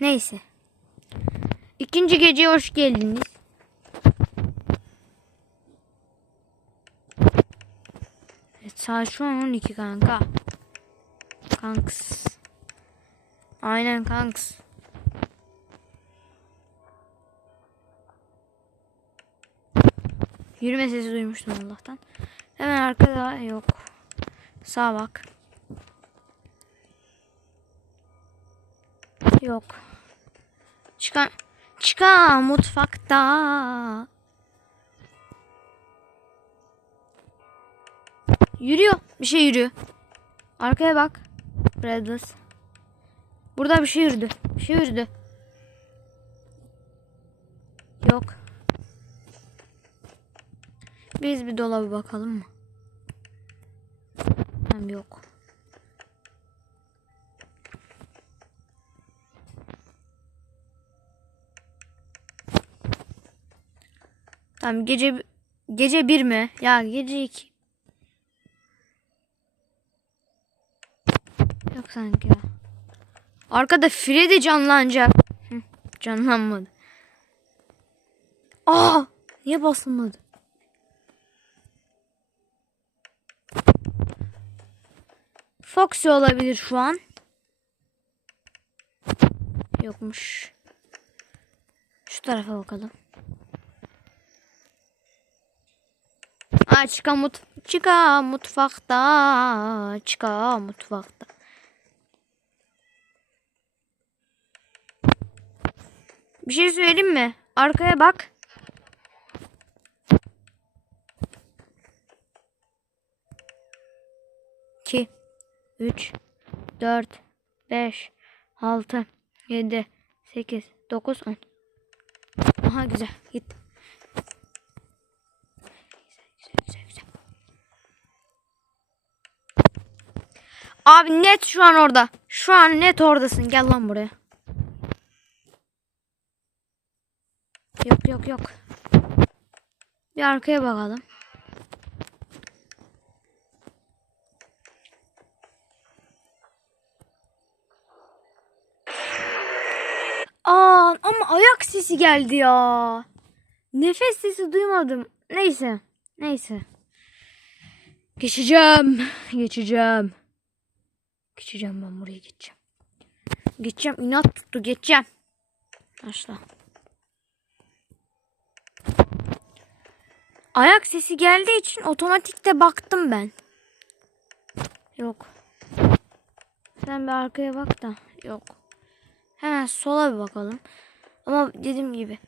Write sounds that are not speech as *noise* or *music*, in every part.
Neyse. İkinci geceye hoş geldiniz. Evet saat şu an 12 kanka. Kanks. Aynen kanks. Yürüme sesi duymuştum Allah'tan. Hemen arkada yok. Sağa bak. Yok. Çıkan çıkan mutfakta. Yürüyor. Bir şey yürüyor. Arkaya bak. Breadless. Burada bir şey yürüdü. Bir şey yürüdü. Yok. Biz bir dolaba bakalım mı? Hem yok. Tamam gece gece bir mi? Ya gece iki. Yok sanki. Arkada Freddy canlanacak. Canlanmadı. Aa! Niye basılmadı? Foxy olabilir şu an. Yokmuş. Şu tarafa bakalım. Aa çıka mut çıka mutfakta çıka mutfakta. Bir şey söyleyeyim mi? Arkaya bak. İki, üç, dört, beş, altı, yedi, sekiz, dokuz, on. Aha güzel. Git. Güzel, güzel, güzel. Abi net şu an orada. Şu an net oradasın. Gel lan buraya. Yok yok yok. Bir arkaya bakalım. Aa ama ayak sesi geldi ya. Nefes sesi duymadım. Neyse. Neyse. Geçeceğim. Geçeceğim. Geçeceğim ben buraya geçeceğim. Geçeceğim. İnat tuttu. Geçeceğim. Başla. Ayak sesi geldiği için otomatikte baktım ben. Yok. Sen bir arkaya bak da. Yok. Hemen sola bir bakalım. Ama dediğim gibi.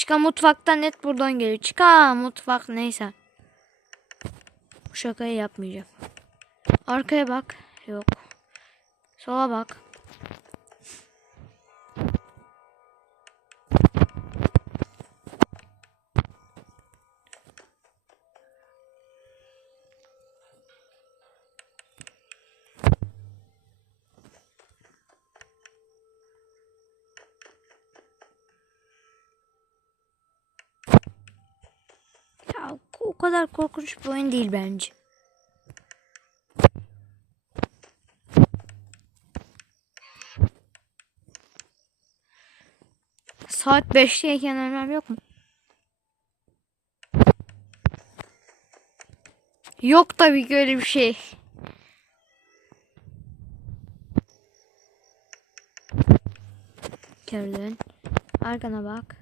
Çıka mutfaktan net buradan geliyor. Çıka mutfak neyse. Bu şakayı yapmayacağım. Arkaya bak. Yok. Sola bak. Kadar korkunç bir oyun değil bence. Saat 5'teyken ölmem yok mu? Yok tabii ki öyle bir şey. Gördün. Arkana bak.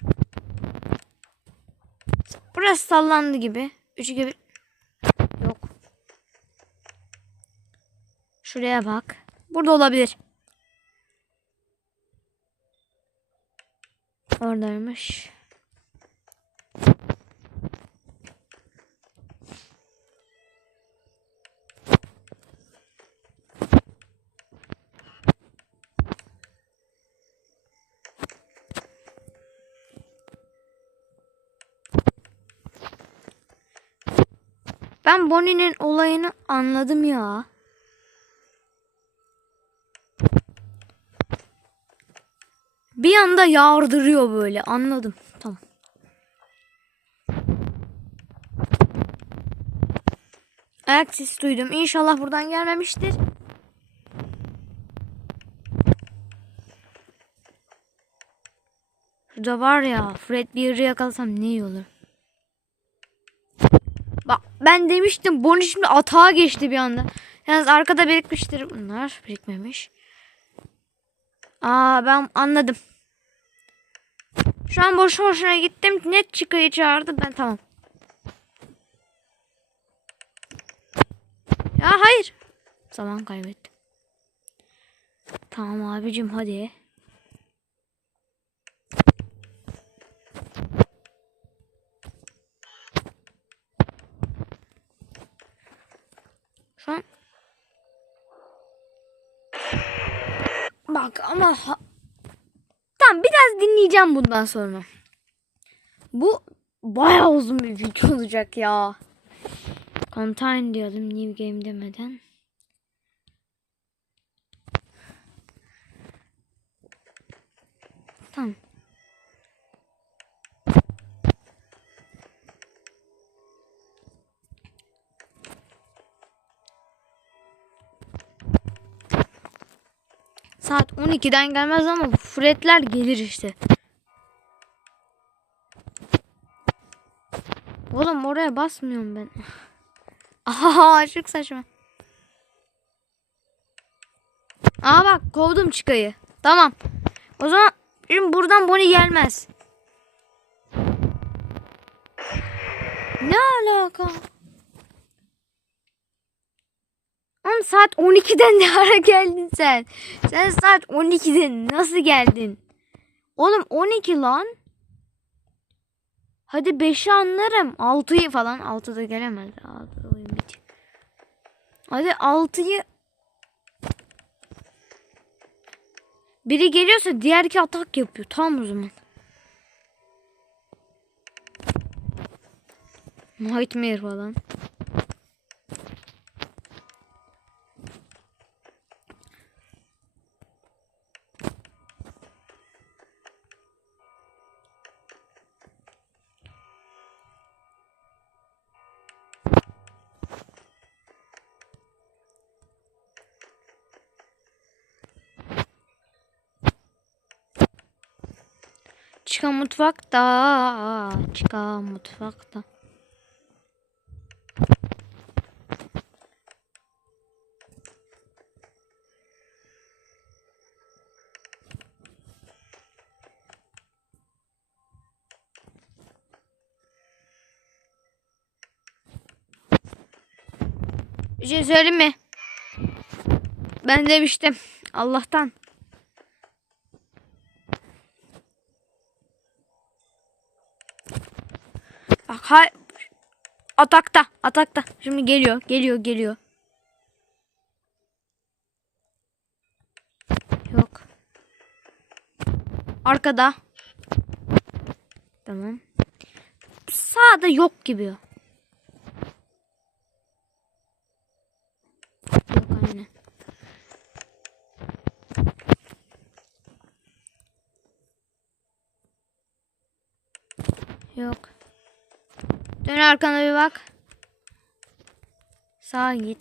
Burası sallandı gibi. 3 gibi. Yok. Şuraya bak. Burada olabilir. Oradaymış. Ben Bonnie'nin olayını anladım ya. Bir anda yağdırıyor böyle anladım. Tamam. Ayak sesi duydum. İnşallah buradan gelmemiştir. Şurada var ya Fred bir yeri yakalasam ne iyi olur. Ben demiştim Bonnie şimdi atağa geçti bir anda. Yalnız arkada birikmiştir bunlar. Birikmemiş. Aa ben anladım. Şu an boşu boşuna gittim. Net çıkayı çağırdı. Ben tamam. Ya hayır. Zaman kaybettim. Tamam abicim hadi. Bak ama. Tamam biraz dinleyeceğim bundan sonra. Bu bayağı uzun bir video *laughs* olacak ya. Contain diyelim new game demeden. Tamam. Saat 12'den gelmez ama Fredler gelir işte. Oğlum oraya basmıyorum ben. *laughs* Aha çok saçma. Aa bak kovdum çıkayı. Tamam. O zaman şimdi buradan Bonnie gelmez. Ne alaka? Oğlum saat 12'den ne ara geldin sen? Sen saat 12'den nasıl geldin? Oğlum 12 lan. Hadi 5'i anlarım. 6'yı falan. 6'da gelemez. 6 oyun bitiyor. Hadi 6'yı Biri geliyorsa diğer iki atak yapıyor. Tamam o zaman. Nightmare falan. Çıkan mutfakta. Çıkan mutfakta. Bir şey söyleyeyim mi? Ben demiştim. Allah'tan. Hay atakta atakta. Şimdi geliyor geliyor geliyor. Yok. Arkada. Tamam. Sağda yok gibi. Yok aynen. Yok. Dön arkana bir bak. Sağa git.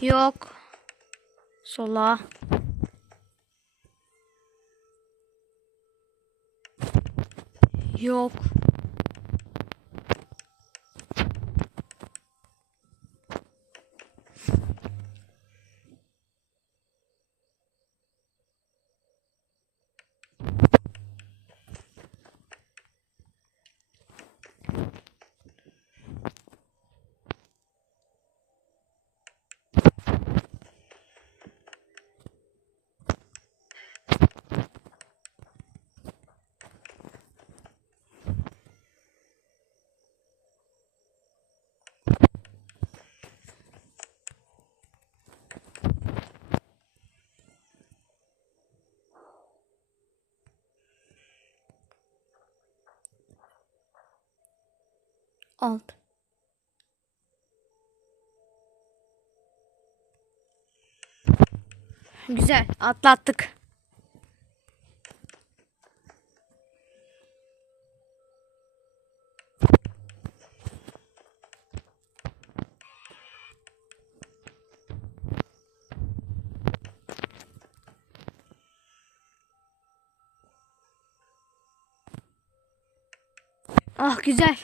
Yok. Sola. Yok. oldu. Güzel atlattık. Ah güzel.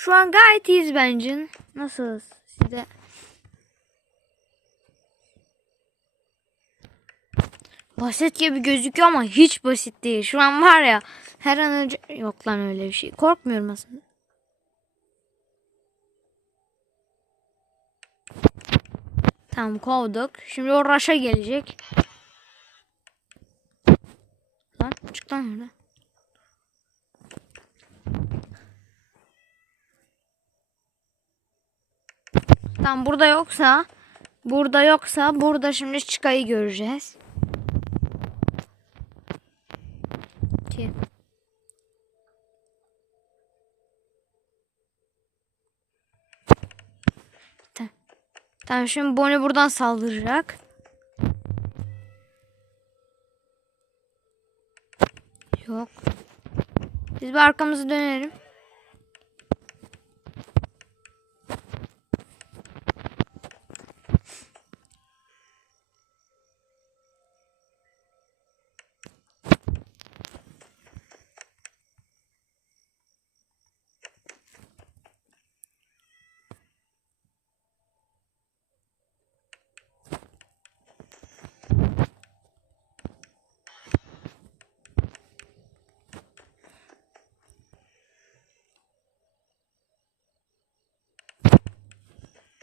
Şu an gayet iyiyiz bence. Nasılız? Size basit gibi gözüküyor ama hiç basit değil. Şu an var ya her an önce yok lan öyle bir şey. Korkmuyorum aslında. Tamam kovduk. Şimdi o Raş'a gelecek. Lan çık lan oradan. Tamam burada yoksa burada yoksa burada şimdi Çıkay'ı göreceğiz. Ki. Ta- Tamam şimdi Bonnie buradan saldıracak. Yok. Biz bir arkamızı dönelim.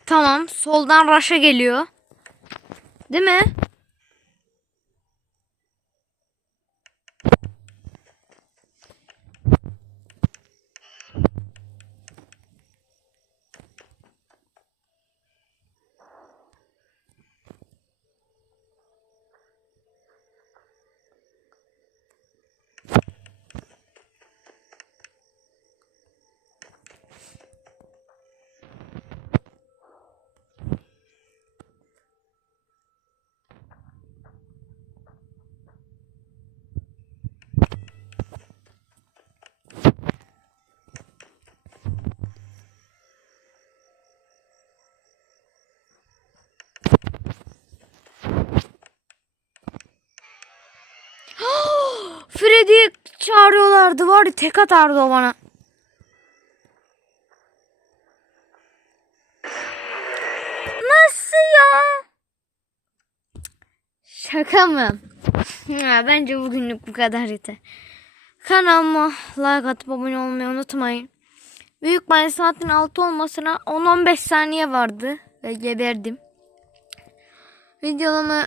Tamam. Soldan Raş'a geliyor. Değil mi? Freddy'yi çağırıyorlardı var ya tek atardı o bana. Nasıl ya? Şaka mı? Ya, bence bugünlük bu kadar yeter. Kanalıma like atıp abone olmayı unutmayın. Büyük ben saatin 6 olmasına 10-15 saniye vardı ve geberdim. Videomu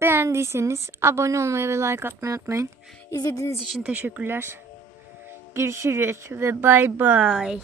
beğendiyseniz abone olmayı ve like atmayı unutmayın. İzlediğiniz için teşekkürler. Görüşürüz ve bay bay.